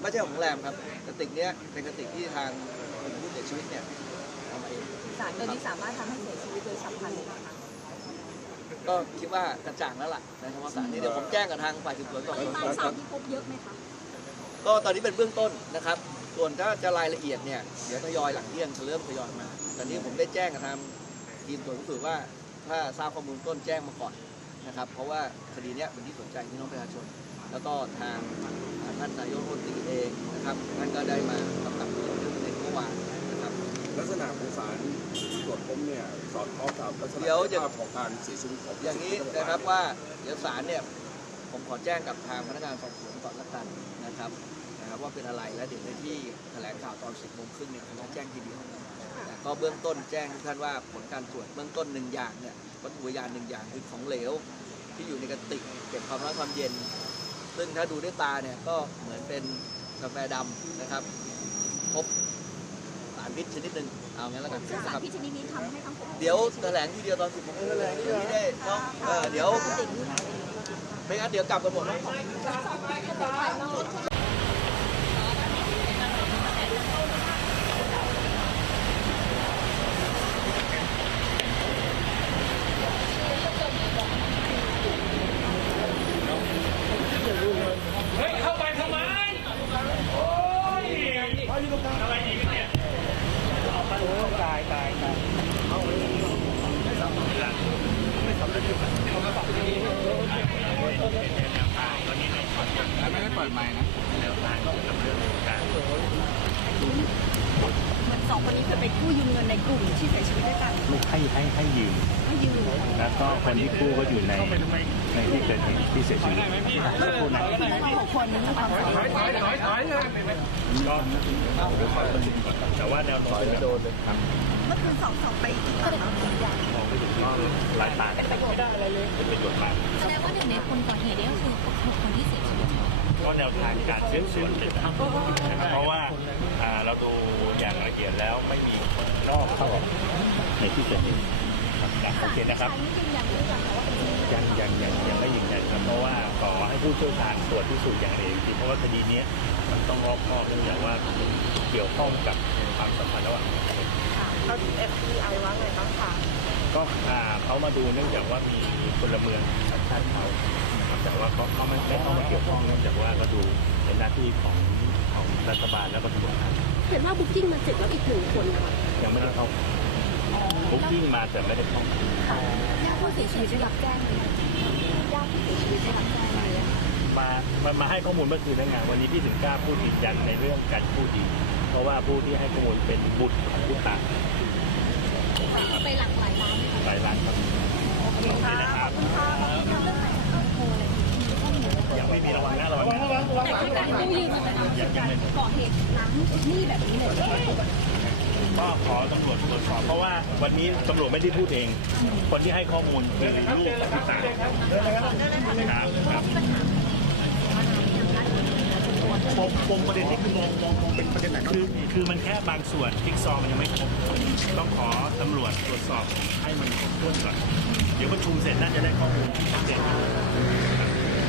ไม่ใช่ของโรงแรมครับกระติกเนี้ยเป็นกระติกที่ทางคนผู้เสียชีวิตเนี่ยเอามาเองสารตัวนี้สามารถทำให้เสียชีวิตโดยฉับพลันเลยไหมคะก็คิดว่ากระจ่างแล้วล่ะในคำว่าสารนี้เดี๋ยวผมแจ้งกับทางฝ่ายสืบสวนก่อนปริมาณสารที่พบเยอะไหมคะ ก็ตอนนี้เป็นเบื้องต้นนะครับ ส่วนถ้าจะรายละเอียดเนี่ยเดี๋ยวทยอยหลังเที่ยงจะเริ่มทยอยมาตอนนี้ผมได้แจ้งกับทางทีมตรวจพิสูจน์ว่า ถ้าทราบข้อมูลต้นแจ้งมาก่อน นะครับ เพราะว่าคดีเนี้ยเป็นที่สนใจพี่น้องประชาชน แล้วก็ทางท่านนายกรัฐมนตรีเองนะครับท่านก็ได้มากำกับเรื่องในเมื่อวานนะครับ ลักษณะของสารตรวจพบเนี่ยสอดคล้องกับลักษณะเดี๋ยวจะภาพของการเสียชีวิตของอย่างนี้นะครับว่าเดี๋ยวศาลเนี่ยผมขอแจ้งกับทางพนักงานสอบสวนก่อนละกันนะครับนะครับว่าเป็นอะไรและเดี๋ยวในที่แถลงข่าวตอน10โมงครึ่งเนี่ยจะแจ้งทีเดียวแต่ ก็เบื้องต้นแจ้งทุกท่านว่าผลการตรวจเบื้องต้นหนึ่งอย่างเนี่ยวัตถุพยานหนึ่งอย่างคือของเหลว ที่อยู่ในกระติกเก็บความร้อนความเย็น ซึ่งถ้าดูด้วยตาเนี่ยก็เหมือนเป็นกาแฟดำนะครับ พบสารพิษชนิดหนึ่งเอางั้นแล้วกันซึ่งนะสารครับพิษชนิดนี้ทำให้ทั้งหมดเดี๋ยวแถลงทีเดียวตอนสิบโมงครึ่งเดี๋ยวนี้ได้เนาะเออเดี๋ยวไม่งั้นเดี๋ยวกลับกันหมดนะเฮ้ย เข้าไปทำไม โอ้ยอะไรอีกเนี่ยตายตายตายไม่ได้เปิดไมค์นะแนวทางกับเรื่องการเหมือนสองคนนี้เคยไปกู้ยืมเงินในกลุ่มที่เสียชีวิตด้วยกันให้ให้ให้ยืมไม่ยืมแล้วก็คนที่กู้ก็อยู่ในในที่เกิดเหตุที่เสียชีวิตสักครู่นะทั้งหกคนนี้มีความสัมพันธ์ถอยถอยถอยเลยก็แต่ว่าแนวโน้มโดนเลยครับเมื่อคืนสองสองไปที่ไหนมามองไปถึงก็หลายตางไม่ได้อะไรเลยเป็นประโยชน์มากแสดงว่าหนึ่งในคนก่อเหตุเนี่ยก็คือคนที่เสียชีวิต ก็แนวทางการสืบสวนเป็นะเพราะว่าเราดูอย่างละเอียดแล้วไม่มีคนนอกเข้าในที่เกิดเหตุโอเคนะครับยังยังยังยังไม่ยืนยันครับเพราะว่าขอให้ผู้เชี่ยวชาญตรวจพิสูจน์อย่างละเอียดเพราะว่าคดีนี้มันต้องรอบคอบเนื่องจากว่าเกี่ยวข้องกับความสัมพันธ์ระหว่างประเทศเรา FBI ว่าไงบ้างคะก็เขามาดูเนื่องจากว่ามีพลเมืองสัญชาติเขา นะครับแต่ว่าเขาเขาไม่ไม่เข้ามาเกี่ยวข้องเนื่องจากว่าก็ดูเป็นหน้าที่ของของรัฐบาลและก็ตำรวจครับเห็นว่าบุ๊กิ้งมาเสร็จแล้วอีกหนึ่งคนนะคะยังไม่ได้เข้าบุ๊กิ้งมาแต่ไม่ได้เข้าญาติผู้เสียชีวิตได้รับแจ้งไหมญาติผู้เสียชีวิตได้รับแจ้งไหมมามามาให้ข้อมูลเมื่อคืนนั่นไงวันนี้พี่ถึงกล้าพูดยืนยันในเรื่องการพูดดี เพราะว่าผู้ที่ให้ข้อมูลเป็นบุตรของผู้ตายไปหลักหลายล้านไหมคะหลายล้านครับโอเคนะ ไม่มีระวังนะระวังนะแต่คือการกู้ยืมมันเป็นการก่อเหตุล้างหนี้แบบนี้เลยก็ขอตำรวจตรวจสอบเพราะว่าวันนี้ตำรวจไม่ได้พูดเอง คนที่ให้ข้อมูลคือลูกของผู้ตายครับครับปมปมประเด็นนี้คือมองมองมองเป็นประเด็นไหนคือคือมันแค่บางส่วนทิกซอมันยังไม่ครบต้องขอตำรวจตรวจสอบให้มันครบถ้วนก่อนเดี๋ยวประชุมเสร็จน่าจะได้ข้อมูลชัดเจน